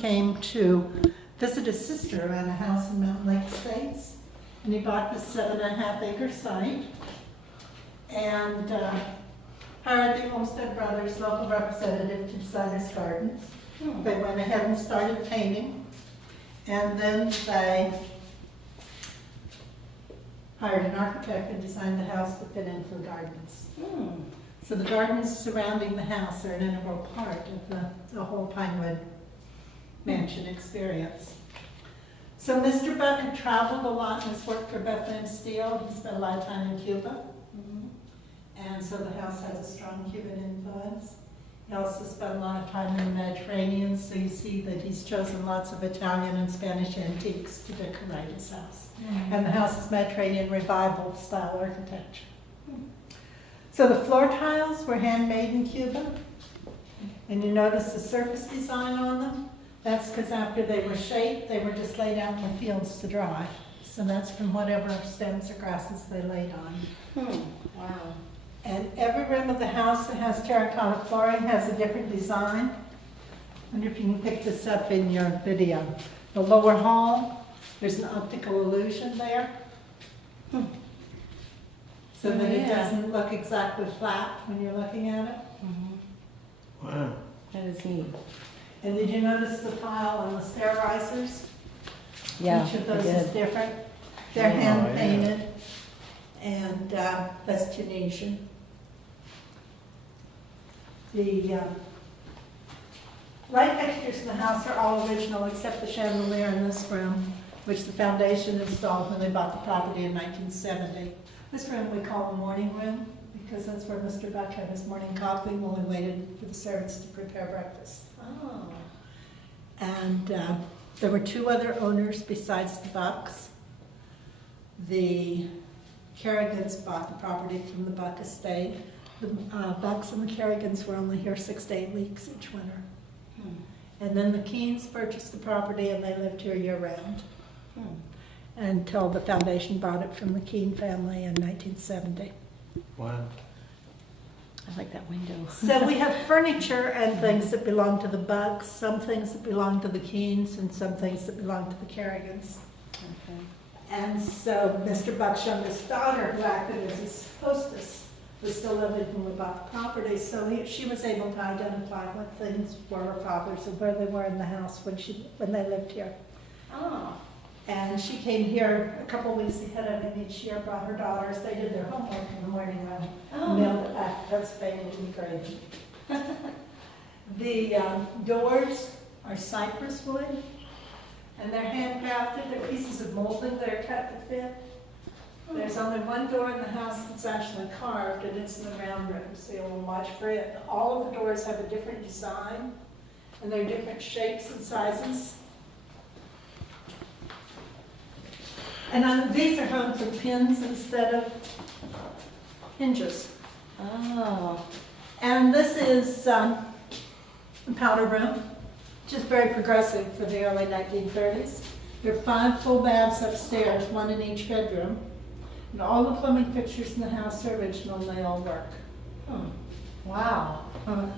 came to visit his sister around a house in Mountain Lake Estates. And he bought this 7.5-acre site and hired the Olmsted Brothers local representative to design his gardens. They went ahead and started painting, and then they hired an architect and designed the house to fit into the gardens. So the gardens surrounding the house are an integral part of the whole Pinewood mansion experience. So Mr. Buck had traveled a lot and has worked for Bethlehem Steel. He spent a lot of time in Cuba. And so the house has a strong Cuban influence. He also spent a lot of time in the Mediterranean, so you see that he's chosen lots of Italian and Spanish antiques to decorate his house. And the house is Mediterranean Revival style architecture. So the floor tiles were handmade in Cuba. And you notice the surface design on them? That's because after they were shaped, they were just laid out in the fields to dry. So that's from whatever stems or grasses they laid on. Wow. And every room of the house that has terracotta flooring has a different design. I wonder if you can pick this up in your video. The lower hall, there's an optical illusion there. So that it doesn't look exactly flat when you're looking at it. Wow. That is neat. And did you notice the tile on the stair risers? Yeah, Each of I those is did. different. They're Oh, hand yeah. painted. And that's Tunisian. The light fixtures in the house are all original except the chandelier in this room, which the foundation installed when they bought the property in 1970. This room we call the morning room because that's where Mr. Buck had his morning coffee while he waited for the servants to prepare breakfast. Oh. And there were two other owners besides the Bucks. The Kerrigans bought the property from the Buck estate. The Bucks and the Kerrigans were only here 6 to 8 weeks each winter. And then the Keens purchased the property and they lived here year-round until the foundation bought it from the Keen family in 1970. Wow. I like that window. So we have furniture and things that belong to the Bucks, some things that belong to the Keens, and some things that belong to the Kerrigans. Okay. And so Mr. Buck's youngest daughter, who acted as his hostess, was still living when we bought the property, so she was able to identify what things were her father's and where they were in the house when they lived here. Oh. And she came here a couple weeks ahead of him each year, brought her daughters. They did their homework in the morning and mailed it back to Pennsylvania to be graded. The doors are cypress wood, and they're handcrafted. They're pieces of molding that are cut to fit. There's only one door in the house that's actually carved, and it's in the round room, so you'll watch for it. All of the doors have a different design, and they're different shapes and sizes. And these are hung from pins instead of hinges. Oh. And this is a powder room, just very progressive for the early 1930s. There are 5 full baths upstairs, 1 in each bedroom. And all the plumbing fixtures in the house are original and they all work. Wow.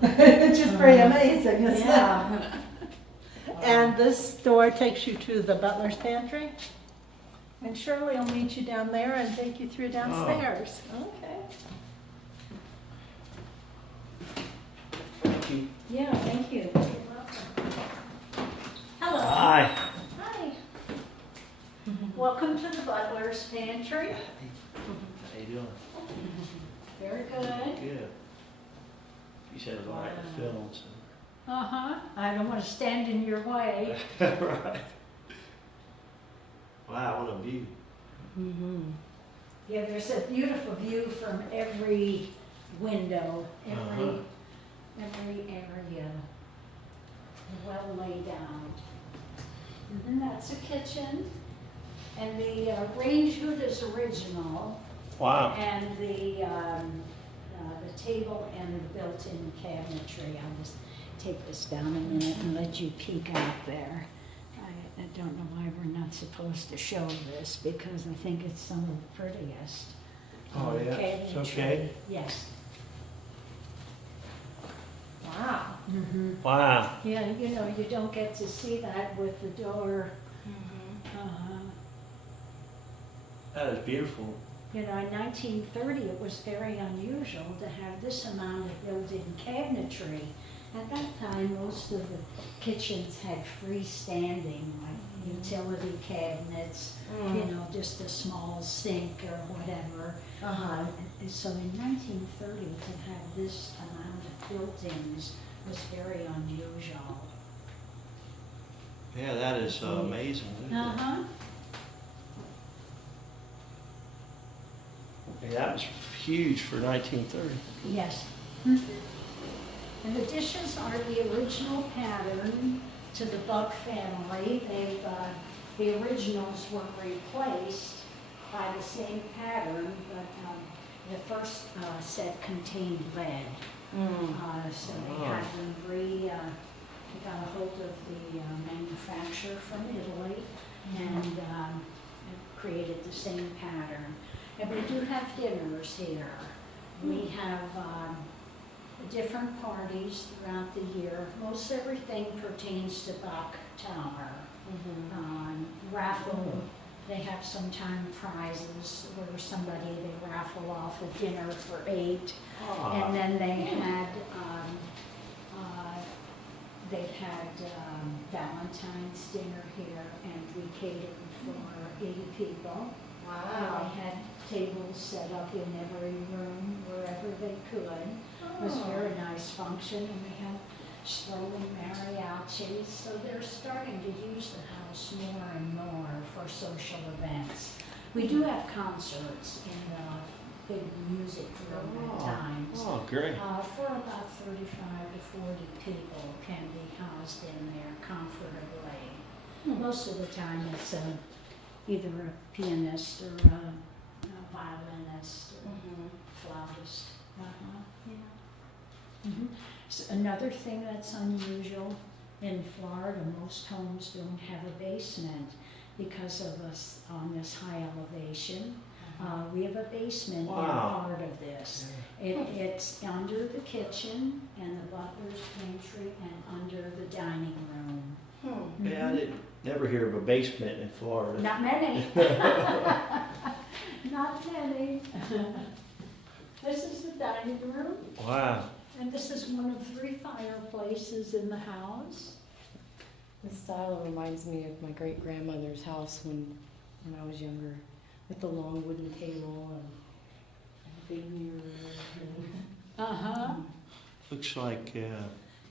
It's just pretty amazing, isn't it? Yeah. And this door takes you to the Butler's pantry. And Shirley will meet you down there and take you through downstairs. Okay. Thank you. Yeah, thank you. Hello. Hi. Hi. Welcome to the Butler's pantry. How you doing? Very good. Good. You said it was all right to film, so. I don't want to stand in your way. Right. Wow, what a view. Yeah, there's a beautiful view from every window, every area, well laid out. And then that's a kitchen, and the range hood is original, Wow. and the table and the built-in cabinetry. I'll just take this down a minute and let you peek out there. I don't know why we're not supposed to show this, because I think it's some of the prettiest. Oh, yeah. It's Cabinetry. okay. Yes. Wow. Mm-hmm. Wow. Yeah, you know, you don't get to see that with the door. Uh, That is beautiful. You know, in 1930, it was very unusual to have this amount of built-in cabinetry. At that time, most of the kitchens had freestanding, like utility cabinets, you know, just a small sink or whatever. And so in 1930, to have this amount of built-ins was very unusual. Yeah, that is amazing. Isn't it? Uh-huh. Yeah, that was huge for 1930. Yes. And the dishes are the original pattern to the Buck family. They've, the originals were replaced by the same pattern, but the first set contained lead. So they had them they got a hold of the manufacturer from Italy and created the same pattern. And we do have dinners here. We have different parties throughout the year. Most everything pertains to Bach Tower. Raffle, they have sometimes prizes where they raffle off a dinner for 8. And then they had, they've had Valentine's dinner here, and we catered for 80 people. Wow. They had tables set up in every room wherever they could. It was a very nice function, and we had strolling mariachis, so they're starting to use the house more and more for social events. We do have concerts in the big music room at times. Oh, great. For about 35 to 40 people can be housed in there comfortably. Most of the time it's either a pianist or a violinist or flautist. So another thing that's unusual in Florida, most homes don't have a basement because of us on this high elevation. We have a basement in part of this. It's under the kitchen and the butler's pantry and under the dining room. Yeah, I didn't never hear of a basement in Florida. Not many. Not many. This is the dining room, Wow. and this is one of 3 fireplaces in the house. The style reminds me of my great grandmother's house when I was younger, with the long wooden table and a big mirror. Uh-huh. Looks like, Yeah,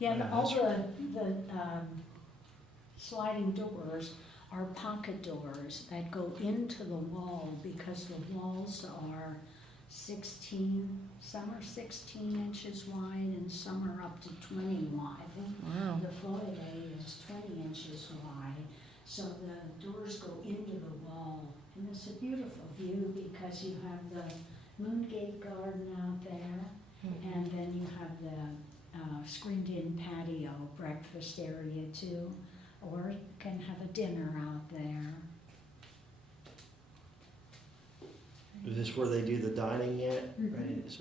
and Yeah, all the sliding doors are pocket doors that go into the wall because the walls are 16, some are 16 inches wide and some are up to 20 wide. Wow. The foyer is 20 inches wide, so the doors go into the wall. And it's a beautiful view because you have the Moongate garden out there, and then you have the screened-in patio breakfast area too, or you can have a dinner out there. is this where they do the dining yet? Mhm. Right?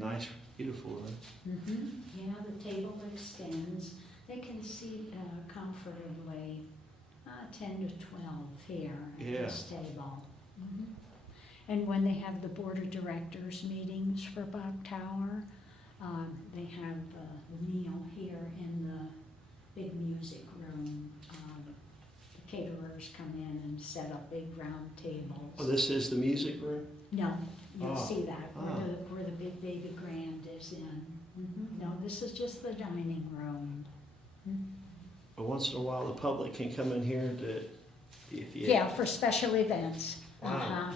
Nice, beautiful. Huh? Yeah, the table extends. They can seat comfortably 10 to 12 here at Yeah. this table. And when they have the board of directors meetings for Buck Tower, they have the meal here in the big music room. The caterers come in and set up big round tables. Oh, this is the music room? No, you'll Oh. see that Oh. where the big baby grand is in. No, this is just the dining room. But once in a while, the public can come in here to, if you. Yeah, for special events. Wow.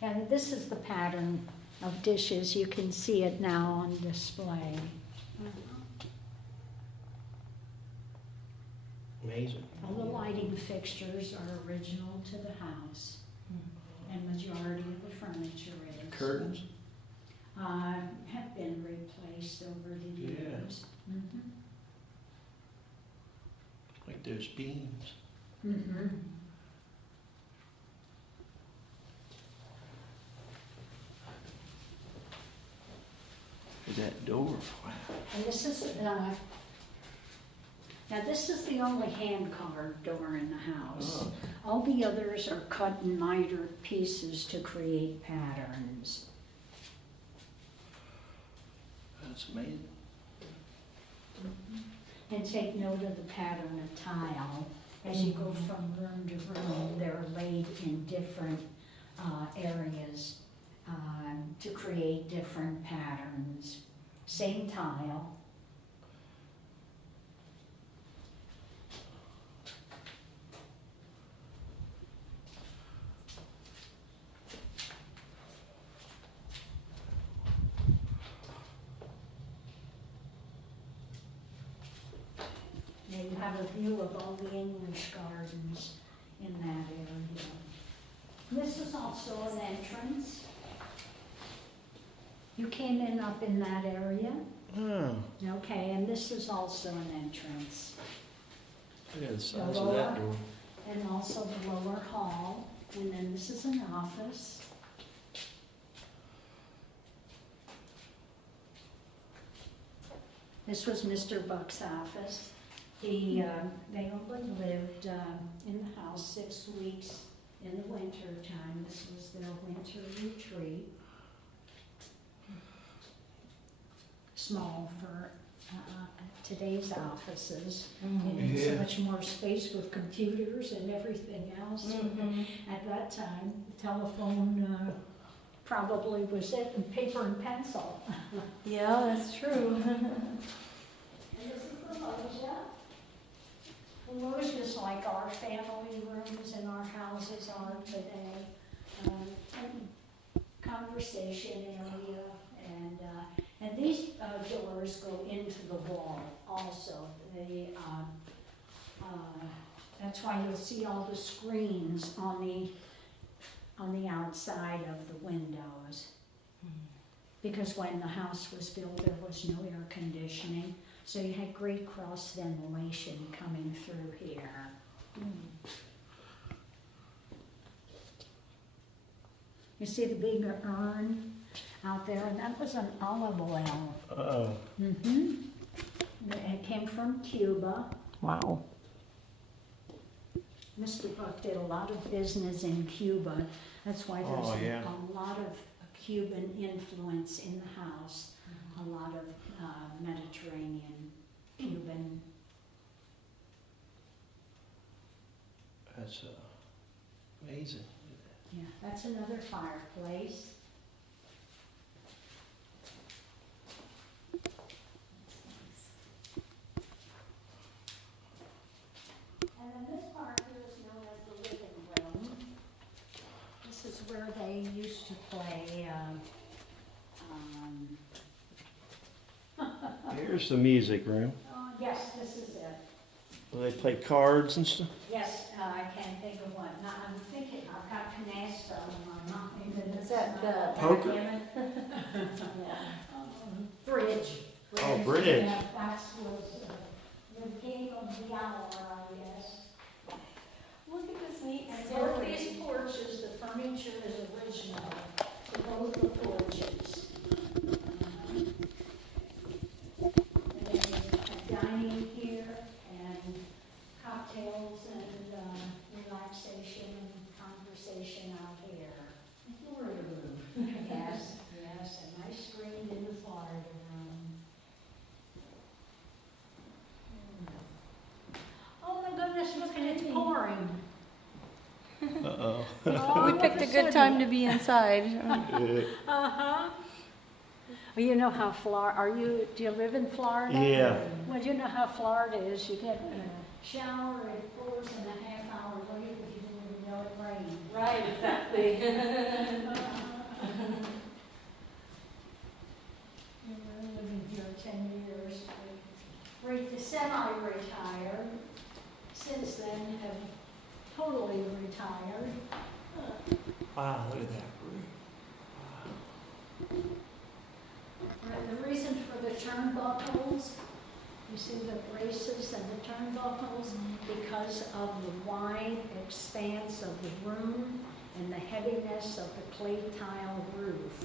And this is the pattern of dishes. You can see it now on display. Amazing. All the lighting fixtures are original to the house, and majority of the furniture is. Curtains? Have been replaced over the Yeah. years. Like those beams. Is that door door, wow. And this is, now this is the only hand-carved door in the house. Oh. All the others are cut in miter pieces to create patterns. That's amazing. And take note of the pattern of tile. As you go from room to room, they're laid in different areas to create different patterns. Same tile. Now you have a view of all the English gardens in that area. This is also an entrance. You came in up in that area. Oh, Okay, and this is also an entrance. look at the size of that door. And also the lower hall. And then this is an office. This was Mr. Buck's office. They only lived in the house 6 weeks in the winter time. This was their winter retreat. Small for today's offices. And it's so Yeah. much more space with computers and everything else. At that time, the telephone probably was it, and paper and pencil. Yeah, that's true. And this is the loggia. The loggia is like our family rooms in our houses are today. And conversation area, and these doors go into the wall also. They, that's why you'll see all the screens on the outside of the windows. Because when the house was built, there was no air conditioning, so you had great cross ventilation coming through here. You see the big urn out there, and that was an olive oil. Oh, It came from Cuba. Wow. Mr. Buck did a lot of business in Cuba. That's why Oh, there's yeah. a lot of Cuban influence in the house. A lot of Mediterranean, Cuban. that's amazing. Yeah, that's another fireplace. And then this part here is known as the living room. This is where they used to play, Here's the music room. yes, this is it. Do they play cards and stuff? Yes, I can't think of one. Now, I'm thinking, I've got canasta in my mind. Is that the Poker? backgammon? Bridge. Oh, bridge. Yeah, that was the game of the hour, I guess. Look at this neat And story. both these porches, the furniture is original to both the porches. And then a dining here and cocktails and relaxation and conversation out here. Florida room. Yes, yes, a nice screen in the Florida room. Oh my goodness, look at it pouring. Uh-oh. We picked a good time to be inside. Uh-huh. Well, you know how Florida, do you live in Florida? Yeah. Well, you know how Florida is, you get a shower, it pours in a half hour later, you didn't even know it rained. Right, exactly. You've been living here 10 years. Semi-retired, since then have totally retired. Wow, look at that room. The reason for the turnbuckles, you see the braces and the turnbuckles, because of the wide expanse of the room and the heaviness of the clay tile roof.